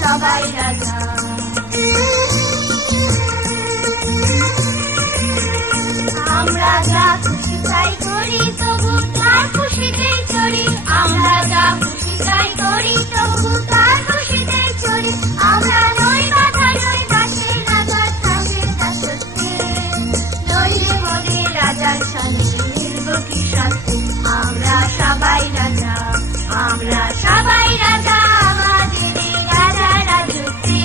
সবাই রাজা। আমরা যা খুশি তাই করি, তবু তার খুশিতেই চড়ি। আমরা যা খুশি তাই করি, তবু তার খুশিতেই চড়ি। আমরা নই বাধা, নই দাসের, রাজার দাসের দাসত্বে। নইলে মোদের রাজার সাথে মিলব কি সাথে। আমরা সবাই রাজা, আমরা সবাই রাজা, আমাদের রাজা রাজত্বে।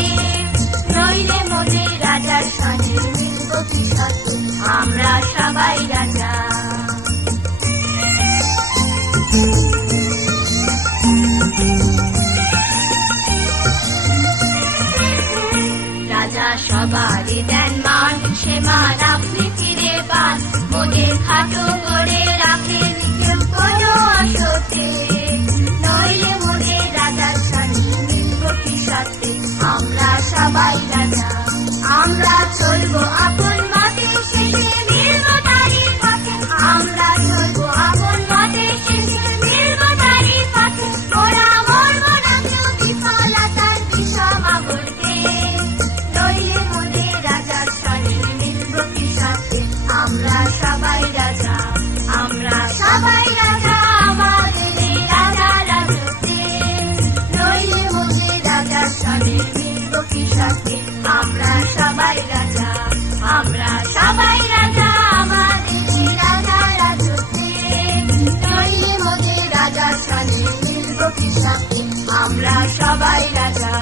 নইলে মোদের রাজার সাথে মিলব কি সাথে। আমরা সবাই রাজা। রাজা সবারই দেন মান, সে মান আপনি ফিরে পান। মোদের খাটো করে রাখে কেউ কোনো অসতে। নইলে মোদের রাজার সাথে মিলব কি সাথে। আমরা সবাই রাজা, আমরা চলবো আপন মতে, শেষে মিলব তারই পথে। আমরা চলবো আপন মতে, শেষে মিলব তারই পথে। ওরা মরব না কেউ বিফলতার বিষম আবর্তে। নইলে মোদের রাজার সাথে মিলব কি সাথে। আমরা সবাই রাজা, আমরা সবাই রাজা, আমাদের রাজা রাজত্বে। নইলে মোদের রাজার সাথে মিলব কি সাথে। আমরা সবাই রাজা, আমরা সবাই রাজা, আমাদের রাজা রাজত্বে। নইলে মোদের রাজার সাথে মিলব কি সাথে। আমরা সবাই রাজা।